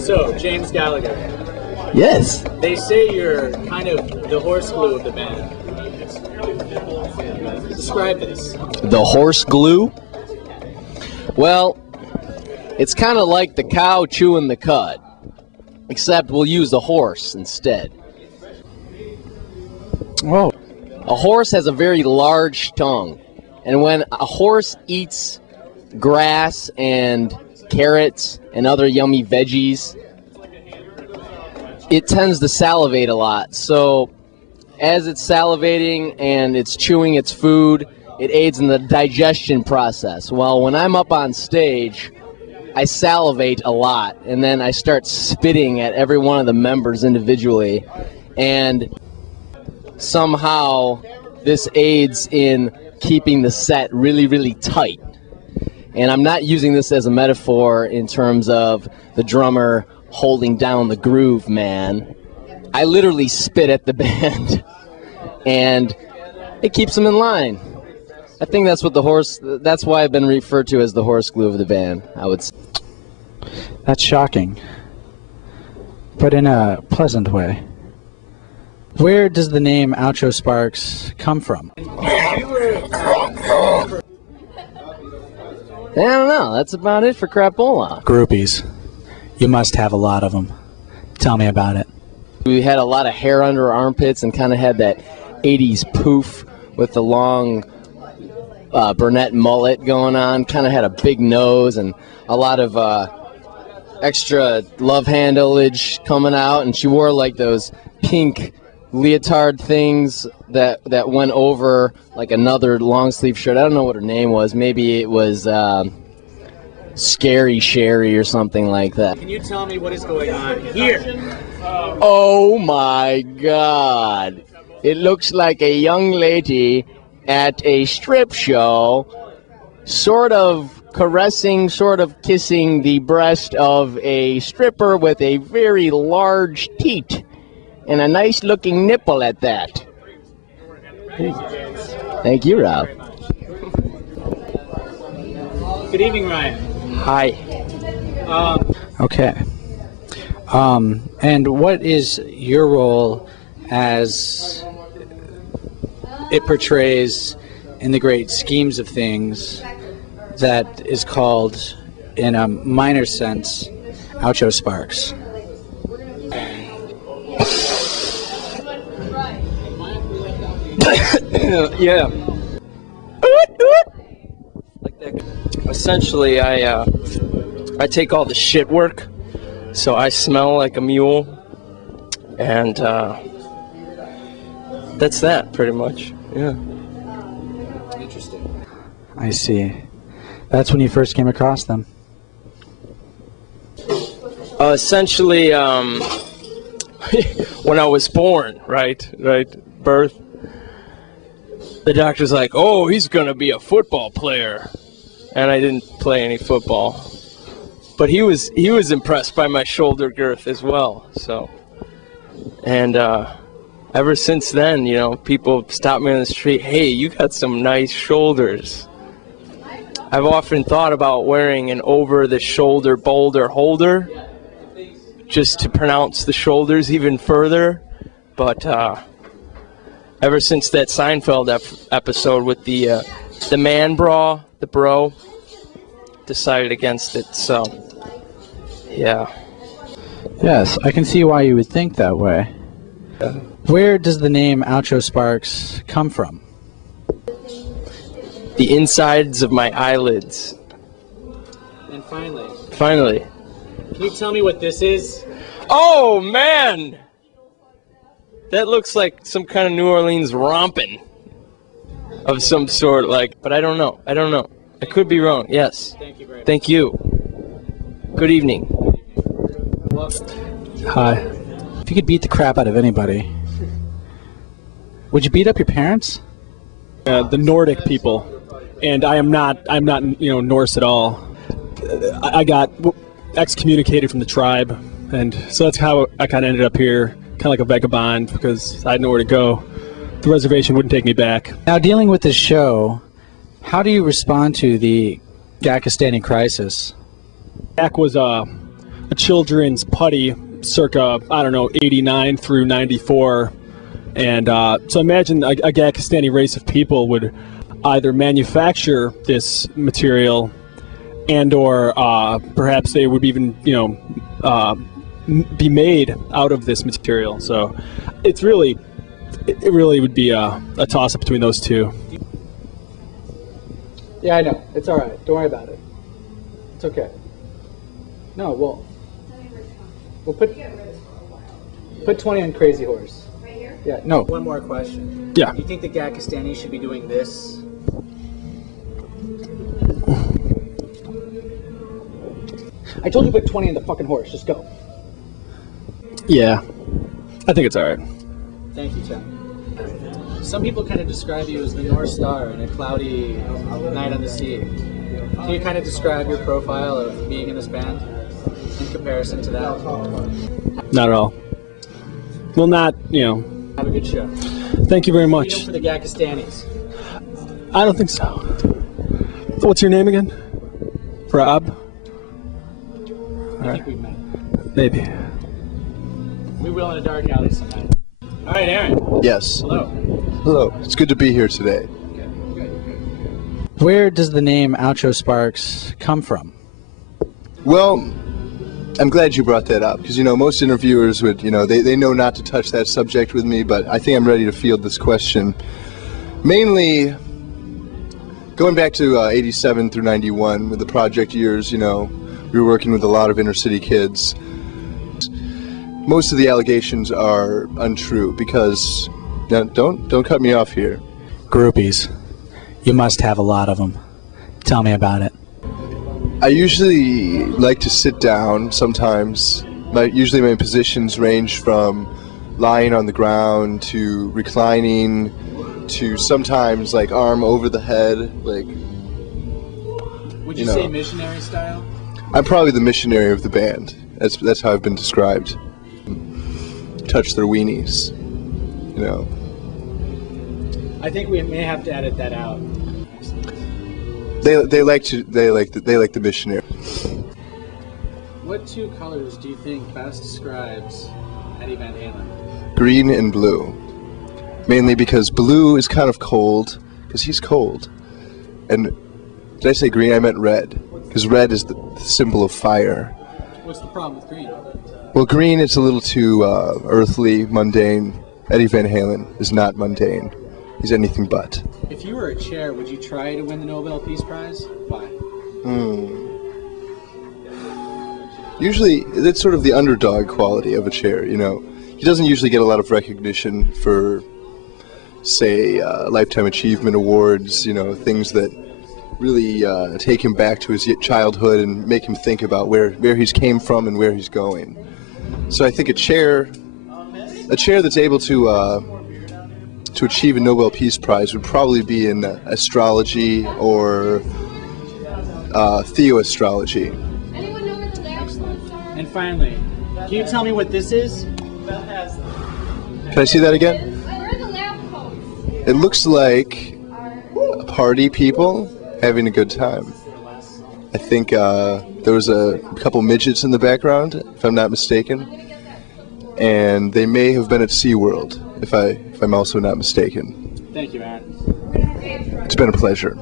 So, James Gallagher. Yes. They say you're kind of the horse glue of the band. Describe this. The horse glue? Well, it's kind of like the cow chewing the cud, except we'll use the horse instead. Whoa. A horse has a very large tongue, and when a horse eats grass and carrots and other yummy veggies, it tends to salivate a lot. So as it's salivating and it's chewing its food, it aids in the digestion process. Well, when I'm up on stage, I salivate a lot, and then I start spitting at every one of the members individually, and somehow this aids in keeping the set really, really tight. And I'm not using this as a metaphor in terms of the drummer holding down the groove, man. I literally spit at the band, and it keeps them in line. I think that's what that's why I've been referred to as the horse glue of the band, I would say. That's shocking, but in a pleasant way. Where does the name Ouchosparks come from? I don't know. That's about it for Crapola. Groupies. You must have a lot of them. Tell me about it. We had a lot of hair under our armpits and kind of had that 80s poof with the long brunette mullet going on. Kind of had a big nose and a lot of extra love handleage coming out. And she wore like those pink leotard things that went over like another long sleeve shirt. I don't know what her name was. Maybe it was Scary Sherry or something like that. Can you tell me what is going on here? Oh my God. It looks like a young lady at a strip show, sort of caressing, sort of kissing the breast of a stripper with a very large teat. And a nice-looking nipple at that. Thank you, Rob. Good evening, Ryan. Hi. Okay. And what is your role as it portrays in the great schemes of things that is called, in a minor sense, Ouchosparks? Yeah. Like that. Essentially, I take all the shit work, so I smell like a mule, and that's that pretty much. Yeah. Interesting. I see. That's when you first came across them. Essentially, when I was born, right, birth. The doctor's like, oh, he's going to be a football player. And I didn't play any football. But he was impressed by my shoulder girth as well. So, and ever since then, you know, people stop me on the street, hey, you got some nice shoulders. I've often thought about wearing an over-the-shoulder boulder holder just to pronounce the shoulders even further. But ever since that Seinfeld episode with the man bra, the bro, decided against it. So, yeah. Yes, I can see why you would think that way. Yeah. Where does the name Ouchosparks come from? The insides of my eyelids. And finally. Finally. Can you tell me what this is? Oh, man! That looks like some kind of New Orleans rompin' of some sort, like, but I don't know. I could be wrong. Yes. Thank you very much. Thank you. Good evening. Hi. If you could beat the crap out of anybody, would you beat up your parents? The Nordic people, and I'm not, Norse at all. I got excommunicated from the tribe, and so that's how I kind of ended up here. Kind of like a vagabond, because I had nowhere to go. The reservation wouldn't take me back. Now, dealing with this show, how do you respond to the Pakistani crisis? Iraq was a a children's putty circa, I don't know, 89 through 94. And so imagine a Gakistani race of people would either manufacture this material and or perhaps they would even, be made out of this material. So it really would be a toss-up between those two. Yeah, I know. It's all right. Don't worry about it. It's okay. No, we'll put 20 on Crazy Horse. Right here? Yeah, no. One more question. Yeah. Do you think the Gakistani should be doing this? I told you to put 20 on the fucking horse. Just go. Yeah, I think it's all right. Thank you, Tim. Some people kind of describe you as the North Star in a cloudy night on the sea. Can you kind of describe your profile of being in this band in comparison to that? Not at all. Well, not, Have a good show. Thank you very Freedom much. for the Gakistanis. I don't think so. What's your name again? Rob? I think we've met. Maybe. We will in a dark alley sometime. All right, Aaron. Yes. Hello. Hello. It's good to be here today. Where does the name Ouchosparks come from? Well, I'm glad you brought that up because, most interviewers would, they know not to touch that subject with me, but I think I'm ready to field this question. Mainly, going back to 87 through 91 with the project years, we were working with a lot of inner city kids. Most of the allegations are untrue because, don't cut me off here. Groupies. You must have a lot of them. Tell me about it. I usually like to sit down sometimes. Usually my positions range from lying on the ground to reclining to sometimes like arm over the head. Like, Would you say missionary style? I'm probably the missionary of the band. That's how I've been described. Touch their weenies, I think we may have to edit that out. They like the missionary. What two colors do you think best describes Eddie Van Halen? Green and blue. Mainly because blue is kind of cold, because he's cold. And did I say green? I meant red, because red is the symbol of fire. What's the problem with green? Well, green is a little too earthly, mundane. Eddie Van Halen is not mundane. He's anything but. If you were a chair, would you try to win the Nobel Peace Prize? Why? Usually, that's sort of the underdog quality of a chair, He doesn't usually get a lot of recognition for, say, Lifetime Achievement Awards, things that really take him back to his childhood and make him think about where he's came from and where he's going. So I think a chair that's able to achieve a Nobel Peace Prize would probably be in astrology or theoastrology. And finally, can you tell me what this is? Can I see that again? Where are the lampposts? It looks like party people having a good time. I think there was a couple midgets in the background, if I'm not mistaken. And they may have been at SeaWorld, if I'm also not mistaken. Thank you, Aaron. It's been a pleasure.